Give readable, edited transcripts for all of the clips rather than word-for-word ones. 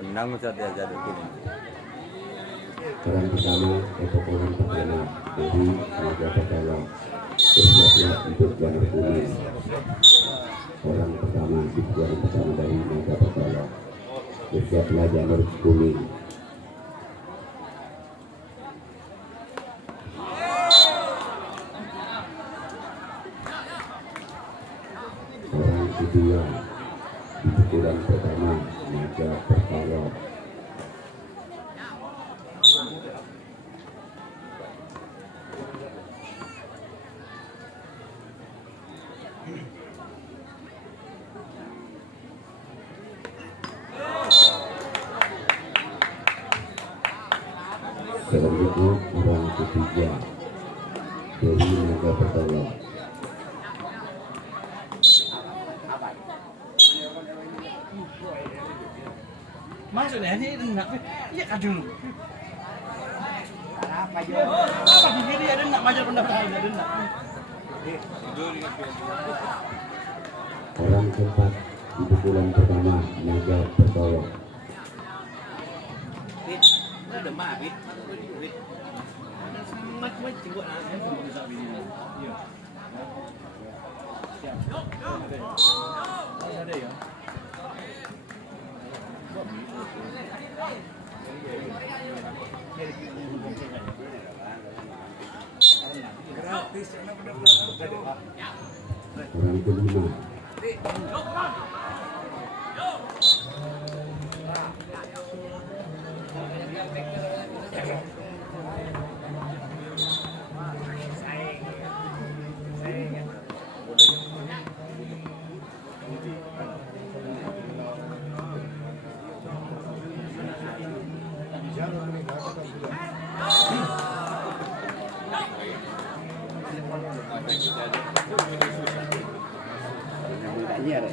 Menang saja jadi gini. Orang pertama Ekonomi Perdana dari Semoga Pertama bersiaplah untuk janur kuning. Orang pertama di putaran pertama dari Naga Pertama bersiaplah janur kuning. Orang kedua di putaran pertama Naga Pertama selanjutnya orang ketiga dari Naga Pertama. Maksudnya ini enak, iya kan dulu. Apa begini ada enak macam pendapat ada enak. Orang keempat di pukulan pertama Naga Pertolong. Ada mabit, macam-macam buat apa semua bisa begini. Iya. Ada ya. Orang kelima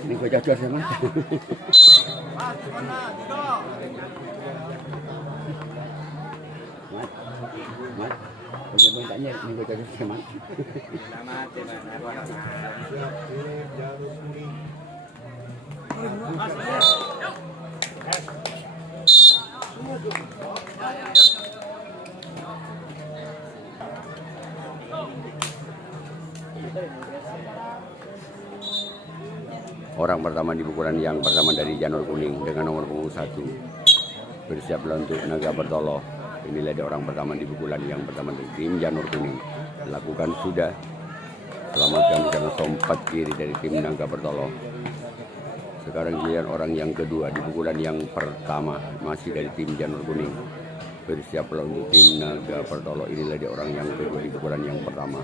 ini gue cocok sama. Mat, gue tanya ini gue cocok sama. Orang pertama di pukulan yang pertama dari Janur Kuning dengan nomor punggung 1. Bersiaplah untuk Naga Pertolo. Inilah dia orang pertama di pukulan yang pertama dari tim Janur Kuning. Lakukan sudah. Selamatkan karena sompat kiri dari tim Naga Pertolo. Sekarang giliran orang yang kedua di pukulan yang pertama masih dari tim Janur Kuning. Bersiaplah untuk tim Naga Pertolo. Inilah dia orang yang kedua di pukulan yang pertama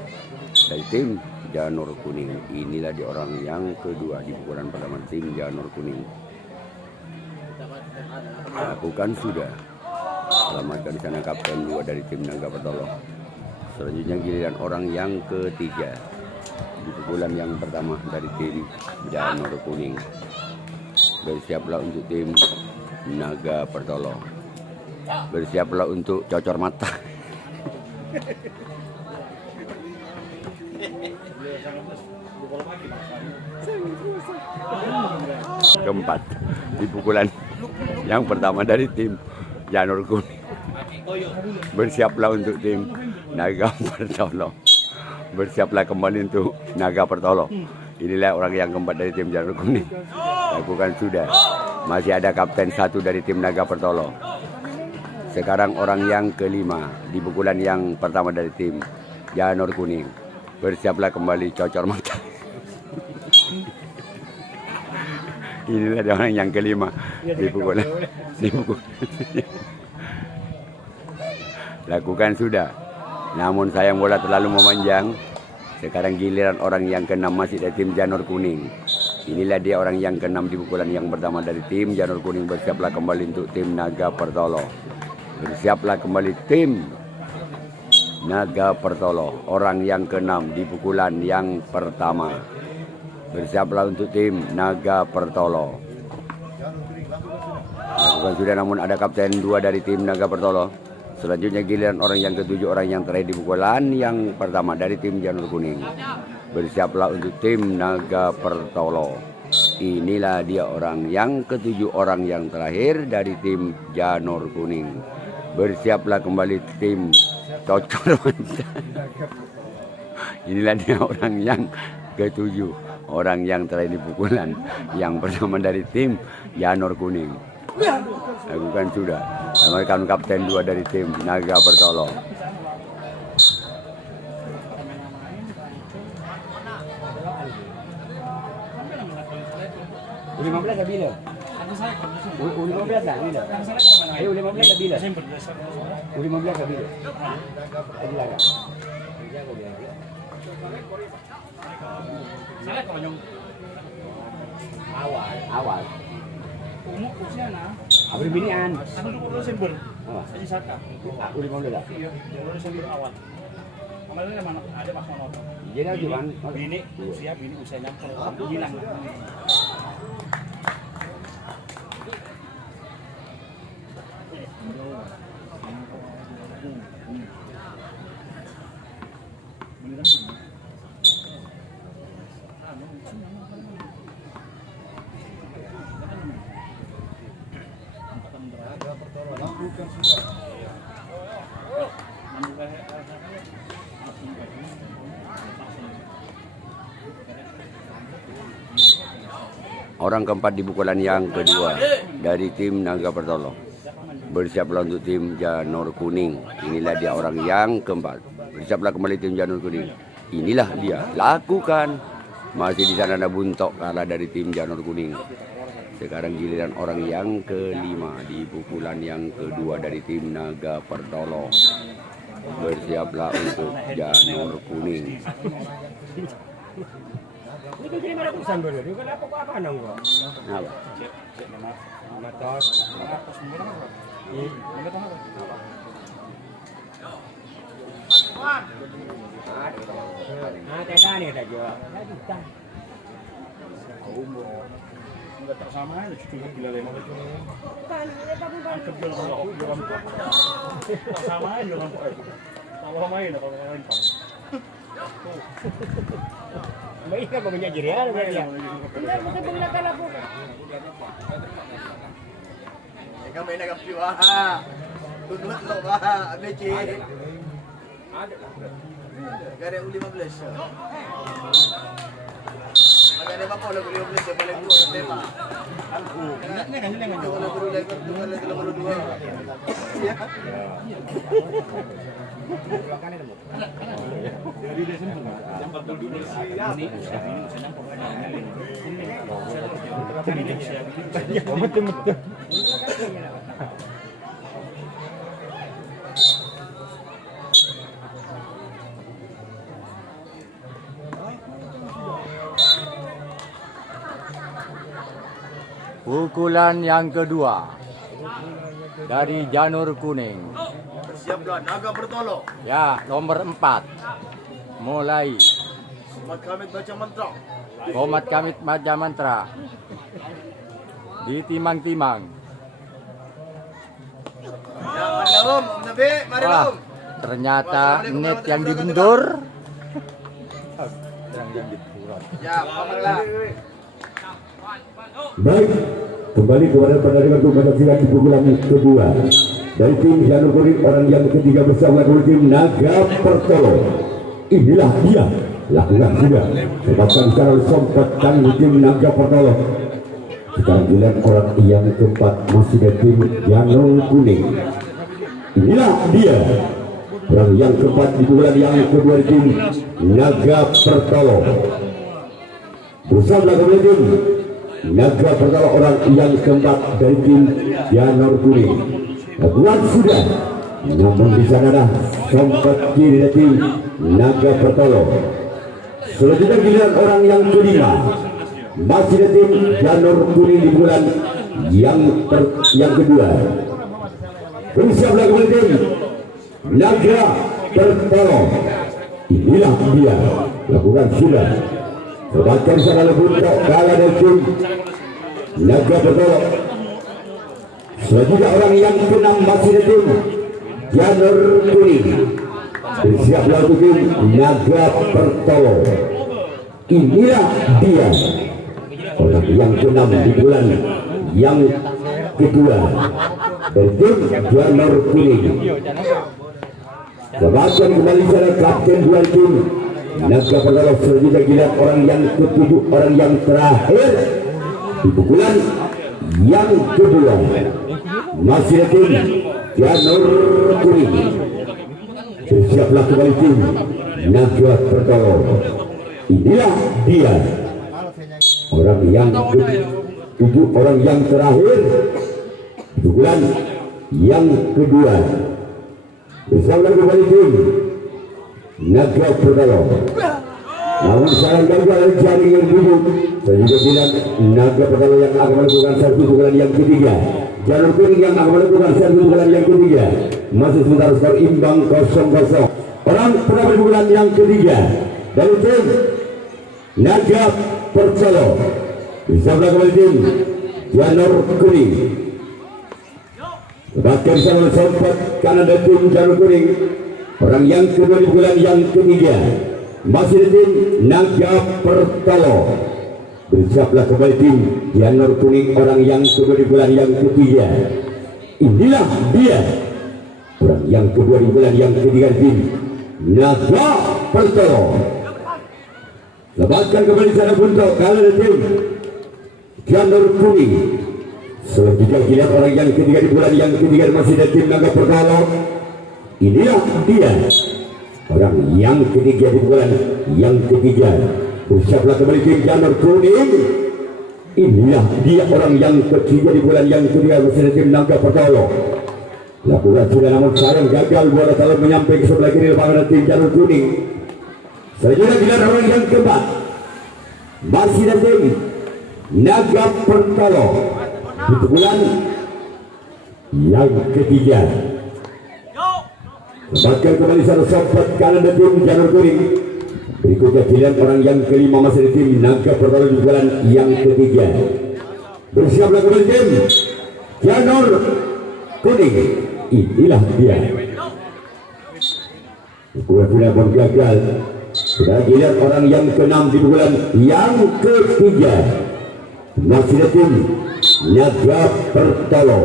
dari tim Janur Kuning. Inilah dia orang yang kedua di pukulan pertama tim Janur Kuning. Lakukan sudah. Selamatkan sana kapten 2 dari tim Naga Pertolo. Selanjutnya giliran orang yang ketiga di pukulan yang pertama dari tim Janur Kuning. Bersiaplah untuk tim Naga Pertolo. Bersiaplah untuk cocor mata. Keempat di pukulan yang pertama dari tim Janur Kuning. Bersiaplah untuk tim Naga Pertolo. Bersiaplah kembali untuk Naga Pertolo. Inilah orang yang keempat dari tim Janur Kuning. Lakukan sudah. Masih ada kapten 1 dari tim Naga Pertolo. Sekarang orang yang kelima di pukulan yang pertama dari tim Janur Kuning. Bersiaplah kembali cocor mata. Inilah dia orang yang kelima di pukulan. Lakukan sudah. Namun sayang bola terlalu memanjang. Sekarang giliran orang yang keenam masih dari tim Janur Kuning. Inilah dia orang yang keenam di pukulan yang pertama dari tim Janur Kuning. Bersiaplah kembali untuk tim Naga Pertolo. Bersiaplah kembali tim Naga Pertolo. Orang yang keenam di pukulan yang pertama. Bersiaplah untuk tim Naga Pertolo. Lakukan sudah, namun ada kapten 2 dari tim Naga Pertolo. Selanjutnya giliran orang yang ketujuh, orang yang terakhir di pukulan yang pertama dari tim Janur Kuning. Bersiaplah untuk tim Naga Pertolo. Inilah dia orang yang ketujuh, orang yang terakhir dari tim Janur Kuning. Bersiaplah kembali tim Cocor Mantap. Inilah dia orang yang ketujuh, orang yang terakhir di pukulan. Yang pertama dari tim Janur Kuning. Lakukan sudah. Sama kapten 2 dari tim Naga Pertolo. U15 dah bila? U15 dah bila? Ayo U15 dah bila? U15 dah bila? Ada lagi. Saya kalau nyong Awal. umur usia nah. Abri binian. Anu dulu Desember. Apa? Jadi saka. U15 dah. Iya, jalur Desember awal. Kemarin mana ada Mas Monoto. Jadi lagi bang. Bini usianya hilang. Orang keempat di pukulan yang kedua dari tim Naga Pertolo. Bersiaplah untuk tim Janur Kuning. Inilah dia orang yang keempat. Bersiaplah kembali tim Janur Kuning. Inilah dia. Lakukan. Masih di sana ada Buntok kalah dari tim Janur Kuning. Sekarang giliran orang yang kelima di pukulan yang kedua dari tim Naga Pertolo. Bersiaplah untuk Janur Kuning. Ini kira mana pesan baru? Ini kenapa kok apa nang kok? Apa? Matos. Teta nih saja. Enggak tersama aja cuma gila lemah itu. Angkat sama aja kan. Tahu main kalau main. Baik kan punya jirian ya. Benar betul menggunakan aku. Ikaw may nagapiwaha. Tunod lo ba? Amechi. Gare uli mables. Magare pa po lo uli mables sa balik ko sa tema. Ini kan ini Ito lo guru lagi tungan lagi lo dua. Jadi Desember yang 42 ini usianya Pukulan yang kedua dari Janur Kuning. Siaplah Naga Pertolo. Ya, nomor 4. Mulai. Magkamit baca mantra. Komat Kamit Maja Mantra. Ditimang-timang. Ya, Marilum, Nabi, Wah, Marilum. ternyata net yang dibendur. Ya, pamarlah. Baik, kembali kepada pendengar pencak di pukulan kedua dari tim Janur Kuning. Orang yang ketiga bersama tim Naga Pertolo. Inilah dia. Lakukan sudah. Sebabkan sekarang sempat tanggung tim Naga Pertolo. Sekarang dilihat orang yang keempat masih dari tim Janur Kuning. Inilah dia. Orang yang keempat di pukulan yang kedua dari tim Naga Pertolo. Bersama kembali tim Naga Pertolo, orang yang keempat dari tim Janur Kuning. Lakukan sudah. Namun di sana dah sempat kiri dari tim Naga Pertolo. Selanjutnya giliran orang yang kelima masih dari tim Janur Kuning di bulan yang kedua. Bersiaplah kembali tim Naga Pertolo. Inilah dia. Lakukan sudah. Bahkan sana Buntok kalah dari tim Naga Pertolo. Selanjutnya orang yang keenam masih dari tim Janur Kuning. Bersiaplah untuk tim Naga Pertolo. Inilah dia. orang yang keenam di bulan yang kedua dari tim Janur Kuning. Kebagian kembali sana kapten dua tim Naga Pertalo. Selanjutnya giliran orang yang ketujuh, orang yang terakhir di pukulan yang kedua masih ada tim Janur Kuning. Bersiaplah kembali tim Naga Pertalo. Inilah dia orang yang ketujuh, orang yang terakhir di pukulan yang kedua. Bersama kembali tim Naga Pertalo. Namun sayang gagal jaring yang duduk. Dan juga bilang Naga Pertalo yang akan melakukan satu pukulan yang ketiga. Janur Kuning yang akan melakukan satu pukulan yang ketiga. Masih sementara skor imbang 0-0. Orang pertama pukulan yang ketiga dari tim Naga Pertalo. Bersama kembali tim Janur Kuning. Bahkan sama sempat kanan dari tim Janur Kuning. Orang yang kedua di bulan yang ketiga masih di tim Naga Pertalo. Bersiaplah kembali tim Janur Kuning. Orang yang kedua di bulan yang ketiga. Inilah dia orang yang kedua di bulan yang ketiga tim Naga Pertalo. Lepaskan kembali sana buntok kanan dari tim Janur Kuning. Selanjutnya giliran orang yang ketiga di bulan yang ketiga masih dari tim Naga Pertalo. Inilah dia orang yang ketiga di bulan yang ketiga. Bersiaplah kembali tim Janur Kuning. Inilah dia orang yang ketiga di bulan yang ketiga masih dari tim Naga Pertalo. Lakukan sudah namun sayang gagal bola kalau menyampai ke sebelah kiri lapangan tim Janur Kuning. Selanjutnya giliran orang yang keempat masih dari tim Naga Pertalo di bulan yang ketiga. Bahkan kembali satu sempat kanan dari tim Janur Kuning. Berikutnya giliran orang yang kelima masih dari tim Naga Pertalo di bulan yang ketiga. Bersiaplah kembali tim Janur Kuning. Inilah dia. Pukulan pun gagal. Sudah giliran orang yang keenam di bulan yang ketiga masih dari tim Naga Pertalo.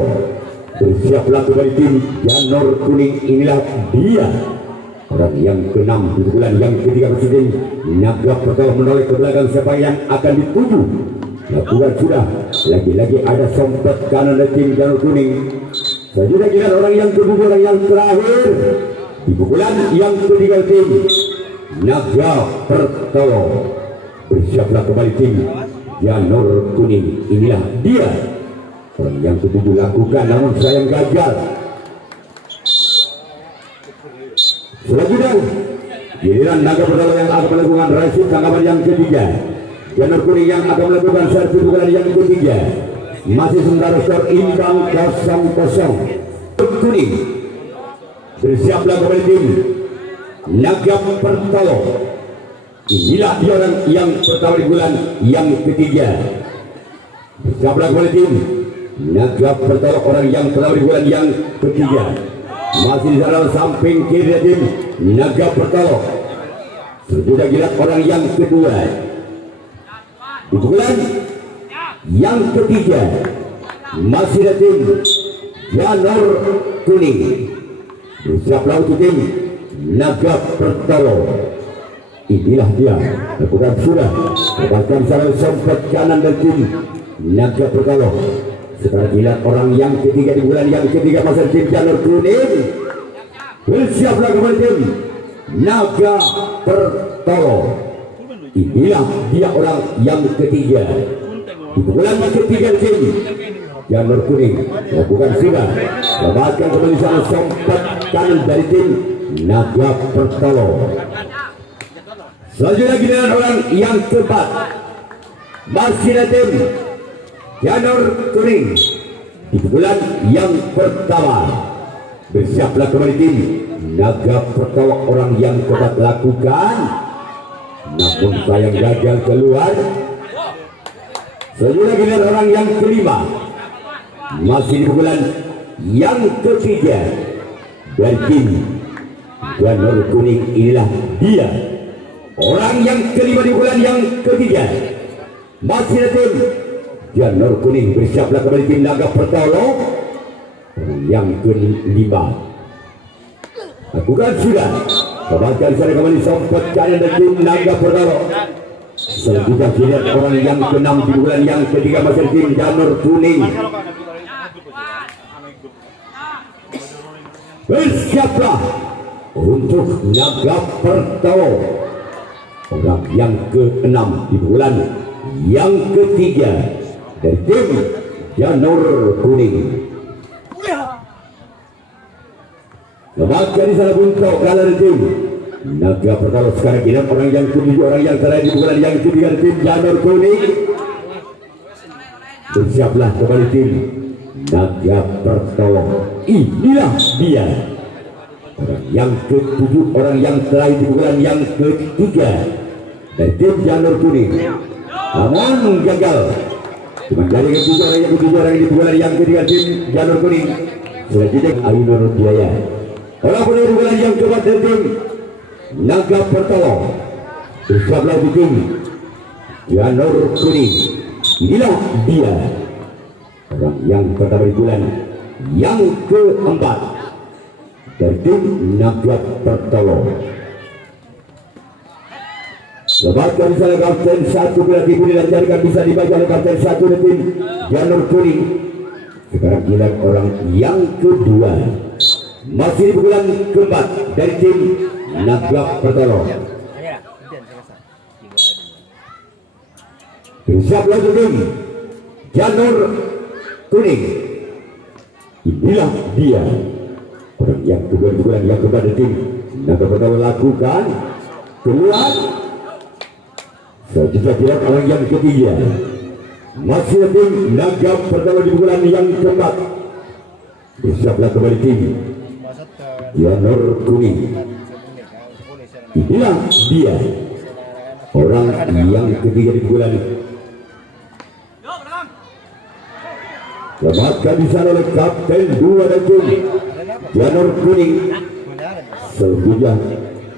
Bersiaplah kembali tim Janur Kuning. Inilah dia orang yang keenam di bulan yang ketiga masih tim Naga Pertalo. Menoleh ke belakang siapa yang akan dituju. Lakukan sudah. Lagi-lagi ada sompet kanan dari tim Janur Kuning. Selanjutnya giliran orang yang kedua, orang yang terakhir di pukulan yang ketiga tim Naga Pertalo. Bersiaplah kembali tim Janur Kuning. Inilah dia orang yang ketujuh. Lakukan namun sayang gagal. Selanjutnya giliran Naga Pertalo yang akan melakukan rasid tangkapan yang ketiga. Janur Kuning yang akan melakukan satu pukulan yang ketiga. Masih sementara skor imbang 0-0. Kuning. Bersiaplah kembali tim Naga Pertalo. Inilah dia orang yang pertama di bulan yang ketiga. Bersiaplah kembali tim Naga Pertalo, orang yang pertama di bulan yang ketiga. Masih di dalam samping kiri tim Naga Pertalo. Sudah giliran orang yang kedua di bulan yang ketiga masih ada tim Janur Kuning. Bersiaplah untuk tim Naga Pertalo. Inilah dia. Lakukan sudah. Lepaskan salah sempat kanan dari tim Naga Pertalo. Sekarang giliran orang yang ketiga di bulan yang ketiga masih ada tim Janur Kuning. Bersiaplah kembali tim Naga Pertalo. Inilah dia orang yang ketiga di bulan ketiga tim Janur Kuning. Lakukan sudah. Lepaskan kembali salah sempat kanan dari tim Naga Pertalo. Selanjutnya giliran orang yang keempat masih ada tim Janur Kuning di bulan yang pertama. Bersiaplah kembali tim Naga Pertalo, orang yang keempat. Lakukan namun sayang gagal keluar. Selanjutnya giliran orang yang kelima masih di bulan yang ketiga dari tim Janur Kuning. Inilah dia orang yang kelima di bulan yang ketiga Masih ada tim Janur Kuning, bersiaplah kembali tim Naga Pertolo yang kelima. Lakukan sudah. Kembali sana kembali sempat Cayan dan tim Naga Pertolo. Selanjutnya dilihat orang yang ke-6 di bulan yang ketiga masih tim Janur Kuning. Bersiaplah untuk Naga Pertolo, orang yang ke-6 di bulan yang ketiga dari tim Janur Kuning. Lembaga di sana Bunto kalah dari tim Naga Pertolo. Sekarang kita orang yang ke-7, orang yang terakhir di bulan yang ketiga tim Janur Kuning. Bersiaplah kembali tim Naga Pertolo. Inilah dia orang yang ke-7, orang yang terakhir di bulan yang ketiga dari tim Janur Kuning. Namun gagal. Cuma dari ke-7 orang yang ke-7, orang di bulan yang ketiga tim Janur Kuning. Selanjutnya Ainur Biaya. Orang di bulan yang keempat dari tim Naga Pertolo. Bersiaplah di tim Janur Kuning. Inilah dia orang yang pertama di bulan yang keempat dari tim Naga Pertolo. Lepaskan sana kapten 1 berarti dilancarkan, bisa dibaca oleh kapten 1 dari tim Janur Kuning. Sekarang giliran orang yang kedua masih di bulan keempat dari tim Naga Pertolo. Bersiaplah tim Janur Kuning. Inilah dia orang yang kedua di bulan yang keempat dari tim Naga Pertolo. Lakukan keluar. Selanjutnya tidak orang yang ketiga masih tim Naga Pertolo di bulan yang keempat. Bersiaplah kembali tim Janur Kuning. Inilah dia orang yang ketiga di bulan. Selamatkan di sana oleh kapten 2 dari tim Janur Kuning. Selanjutnya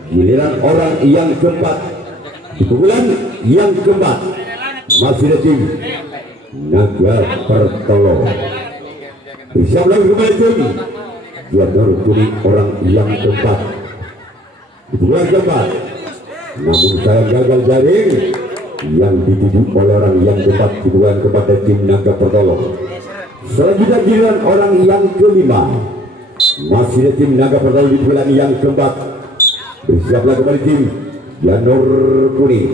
giliran orang yang keempat di bulan yang keempat masih ada tim Naga Pertolo. Bersiaplah kembali tim Janur Kuning, orang yang keempat di bulan keempat. Namun saya gagal jaring yang dituju oleh orang yang keempat di bulan keempat dari tim Naga Pertolo. Selanjutnya giliran orang yang kelima masih ada tim Naga Pertolo di bulan yang keempat. Bersiaplah kembali tim Janur Kuning.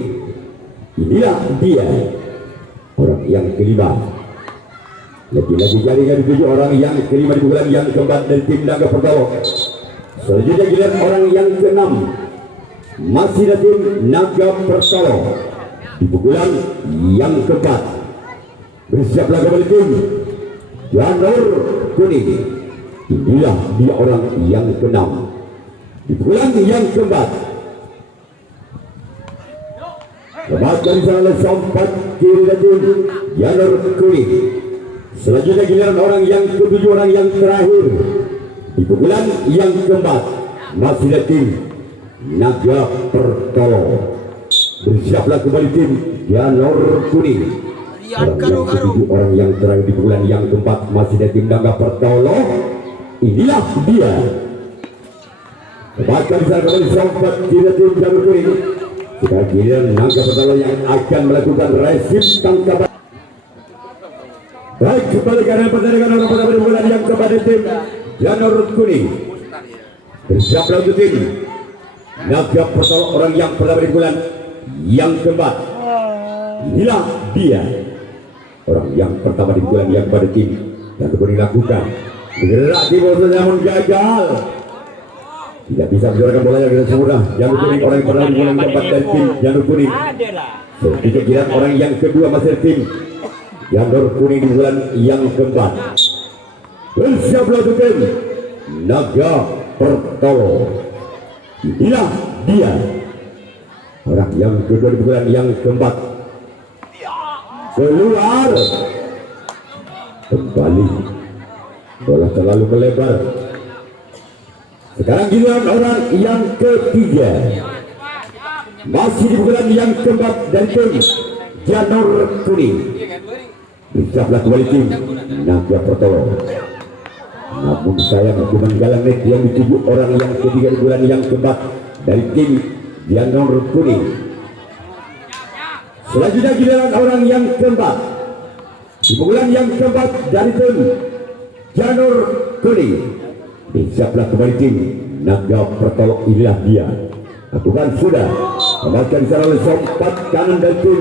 Inilah dia orang yang kelima. Lagi-lagi jaringan dituju orang yang kelima di bulan yang keempat dari tim Naga Pertolo. Selanjutnya giliran orang yang keenam masih ada tim Naga Pertolo di bulan yang keempat. Bersiaplah kembali tim Janur Kuning. Inilah dia orang yang keenam di bulan yang keempat. Lepaskan sana sempat kiri dan tim Janur Kuning. Selanjutnya giliran orang yang ketujuh, orang yang terakhir di bulan yang keempat masih ada tim Naga Pertolo. Bersiaplah kembali tim Janur Kuning. Orang yang ketujuh, orang yang terakhir di bulan yang keempat masih ada tim Naga Pertolo. Inilah dia. Lepaskan sana kembali sempat kiri dan tim Janur Kuning. Sekarang giliran Naga Pertolo yang akan melakukan resip tangkapan. Baik, kembali karena pertandingan orang pertama di bulan yang keempat tim Janur Kuning. Bersiaplah untuk tim Naga Pertolo, orang yang pertama di bulan yang keempat. Inilah dia orang yang pertama di bulan yang keempat tim Janur Kuning. Lakukan bergerak di bola namun gagal. Tidak bisa menjuarakan bolanya dengan sempurna. Janur Kuning orang yang pertama di bulan yang keempat dari tim Janur Kuning. Sedikit giliran orang yang kedua masih tim Janur Kuning di bulan yang keempat. Bersiaplah untuk tim Naga Pertolo. Inilah dia orang yang kedua di bulan yang keempat. Keluar. Kembali. Bola terlalu melebar. Sekarang giliran orang yang ketiga masih di bulan yang keempat dan tim Janur Kuning. Bersiaplah kembali tim Naga Pertolo. Namun sayang cuma galang net yang dituju orang yang ketiga di bulan yang keempat dari tim Janur Kuning. Selanjutnya giliran orang yang keempat di bulan yang keempat dari tim Janur Kuning. Bersiaplah kembali tim Naga Pertolo. Inilah dia. Lakukan sudah kembalikan secara oleh sompat kanan dari tim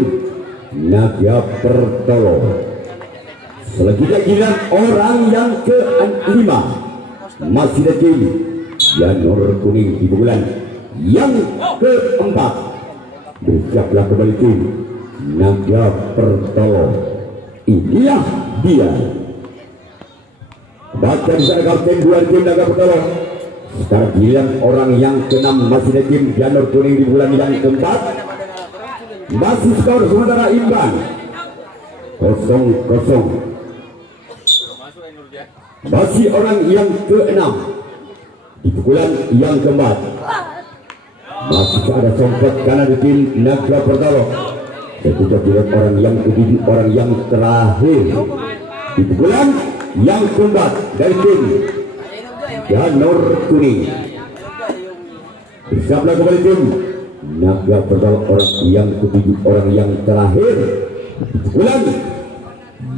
Naga Pertolo. Selanjutnya giliran orang yang ke-5 masih dari tim Janur Kuning di bulan yang keempat. Bersiaplah kembali tim Naga Pertolo. Inilah dia. Baca di sana kapten 2 tim Naga Pertolo. Sekarang giliran orang yang ke-6 masih dari tim Janur Kuning di bulan yang keempat. Masih skor sementara imbang 0-0. Masih orang yang ke-6 di pukulan yang keempat. Masih ada sompat kanan di tim Naga Pertolo. Ketika giliran orang yang ke-7, orang yang terakhir di pukulan yang keempat dari tim Janur Kuning. Bersiaplah kembali tim Naga Pertolo, orang yang ke-7, orang yang terakhir di pukulan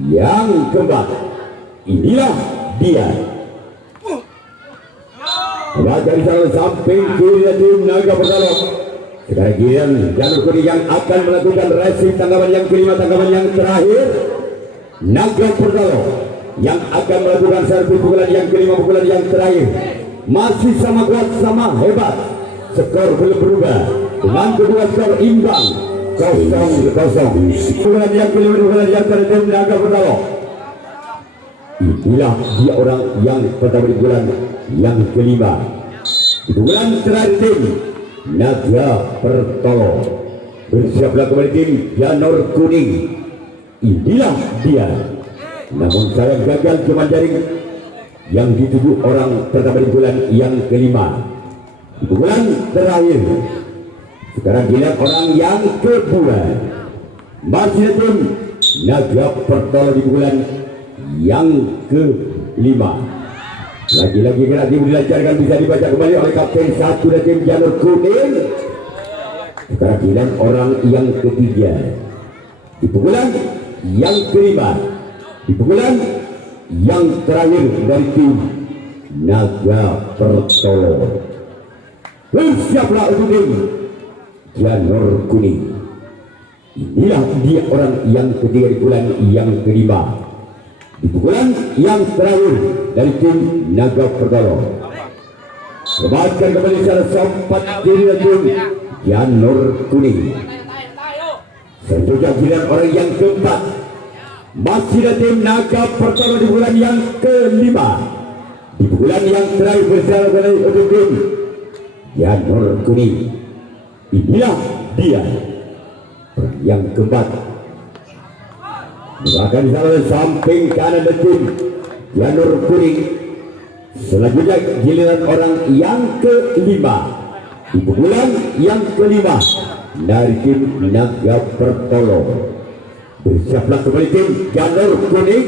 yang keempat. Inilah dia. Baca di sana samping kiri tim Naga Pertolo. Sekarang giliran Janur Kuning yang akan melakukan resip tanggapan yang kelima, tanggapan yang terakhir. Naga Pertolo yang akan melakukan servis pukulan yang kelima, pukulan yang terakhir. Masih sama kuat, sama hebat. Skor belum berubah. Dengan kedua skor imbang 0-0. Pukulan yang kelima, pukulan yang terakhir Naga Pertolo. Inilah dia orang yang pertama di bulan yang kelima. Di bulan terakhir tim Naga Pertolo. Bersiaplah kembali tim Janur Kuning. Inilah dia. Namun saya gagal cuma jaring yang dituju orang pertama di bulan yang kelima. Di bulan terakhir. Sekarang giliran orang yang kedua. Masih tim Naga Pertolo di bulan yang ke-5. Lagi-lagi kreatif dilancarkan, bisa dibaca kembali oleh kapten 1 dari tim Janur Kuning. Sekarang giliran orang yang ketiga di pukulan yang kelima, di pukulan yang terakhir dari tim Naga Pertolo. Bersiaplah untuk tim Janur Kuning. Inilah dia orang yang ketiga di bulan yang kelima, di pukulan yang terakhir dari tim Naga Pertolo. Kembalikan kembali secara sempat diri dari tim Janur Kuning. Selanjutnya giliran orang yang keempat masih dari tim Naga Pertolo di bulan yang kelima. Di bulan yang terakhir bersama kembali untuk tim Janur Kuning. Inilah dia orang yang keempat. Bahkan di sana samping kanan dari tim Janur Kuning. Selanjutnya giliran orang yang kelima di pukulan yang kelima dari tim Naga Pertolo. Bersiaplah kembali tim Janur Kuning.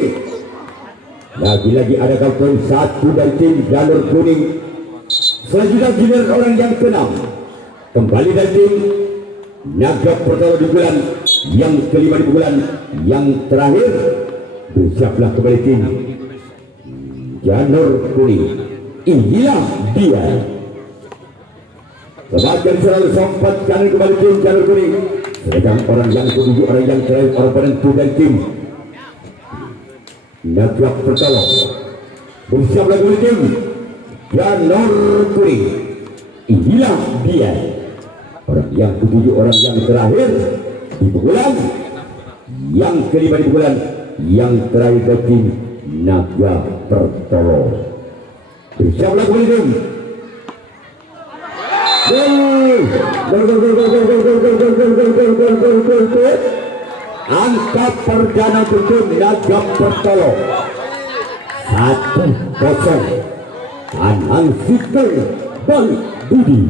Lagi-lagi ada kapten 1 dari tim Janur Kuning. Selanjutnya giliran orang yang ke-6 kembali dari tim Naga Pertolo di bulan yang kelima, di bulan yang terakhir. Bersiaplah kembali tim Janur Kuning. Inilah dia. Semakin selalu sempat kanan kembali tim Janur Kuning. Sedangkan orang yang ke-7, orang yang terakhir, orang penentu dari tim Naga Pertolo. Bersiaplah kembali tim Janur Kuning. Inilah dia. Orang yang ke-7, orang yang terakhir di pukulan yang kelima, di pukulan yang terakhir dari tim Naga Pertolo. Bersiaplah kembali tim. Angka perdana untuk tim Naga Pertolo 1-0. Anang Sikel Bang Budi.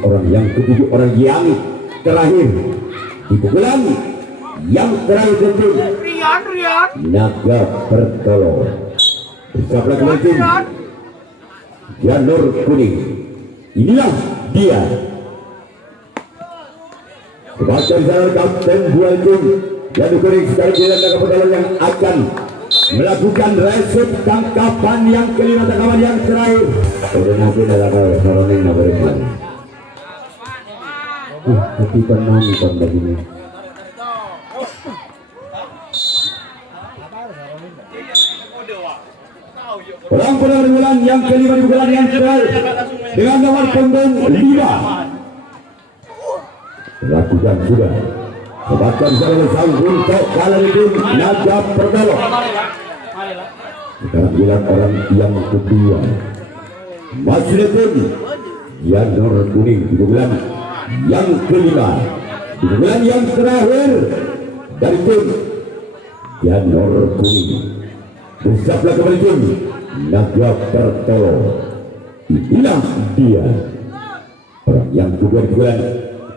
Orang yang ke-7, orang yang terakhir di pukulan yang terakhir tentu Naga Pertolo. Bersabda kembali Janur Kuning. Inilah dia. Kebaca di sana Kapten Buah Tim Janur Kuning sekali dengan Naga Pertolo yang akan melakukan reset tangkapan yang kelima, tangkapan yang terakhir. Koordinasi adalah Saroning Nabarikman. Ketika nonton begini. Perang bulan yang kelima di bulan yang terakhir dengan nomor punggung 5. Lakukan sudah. Sebabkan saya sang untuk kalah itu Naga Pertolo. Sekarang bilang orang yang kedua masih datang Janur Kuning di bulan yang kelima, di bulan yang terakhir dari tim Janur Kuning. Bersabda kembali tim Naga Pertolo. Inilah dia orang yang kedua di bulan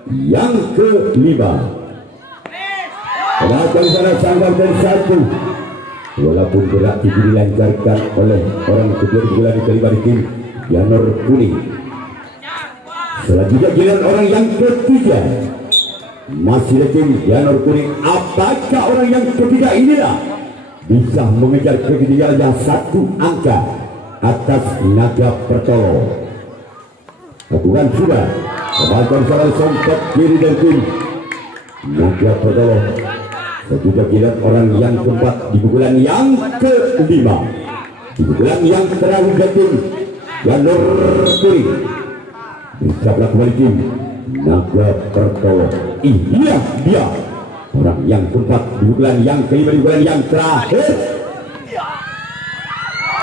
yang kelima. Kemudian sana sanggar dari satu, walaupun berat itu dilancarkan oleh orang kedua di bulan kelima di tim Janur Kuning. Selanjutnya giliran orang yang ketiga masih di tim Janur Kuning. Apakah orang yang ketiga inilah bisa mengejar ketiganya satu angka atas Naga Pertolo? Lakukan sudah. Kebantuan salah songkok kiri dan tim Naga Pertolo. Selanjutnya giliran orang yang keempat di pukulan yang kelima, di pukulan yang terakhir di tim Janur Kuning. Bersabda kembali tim Naga Pertolo. Iya dia orang yang keempat di bulan yang kelima, di bulan yang terakhir.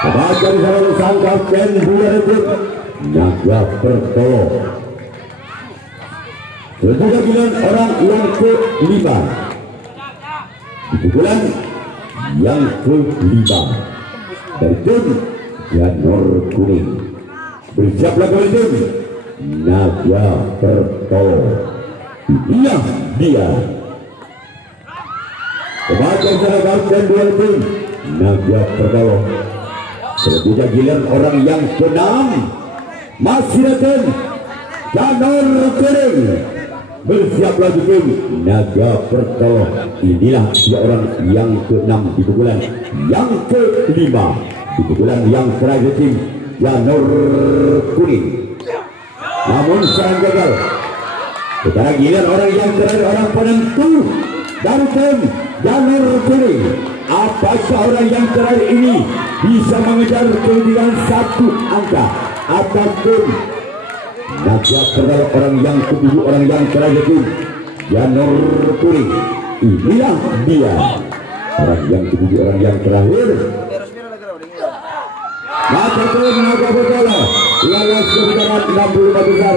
Kebaca di sana sangka Ken bulan itu Naga Pertolo. Selanjutnya giliran orang yang kelima di bulan yang kelima dari tim Janur Kuning. Bersiaplah kembali tim Naga Pertolo. Iya dia. Kebaca sana Kapten dua tim Naga Pertolo. Selanjutnya giliran orang yang keenam masih datang Janur Kuning. Bersiaplah tim Naga Pertolo. Inilah dia orang yang keenam di pukulan yang kelima, di pukulan yang terakhir tim Janur Kuning. Namun serang gagal. Sekarang giliran orang yang terakhir, orang penentu dari tim Janur Kuning. Apakah orang yang terakhir ini bisa mengejar ketinggalan satu angka atas tim Naga Pertolo? Orang yang ketujuh, orang yang terakhir tim Janur Kuning. Inilah dia orang yang ketujuh, orang yang terakhir. Maka tim Naga Pertolo lolos ke putaran 65 besar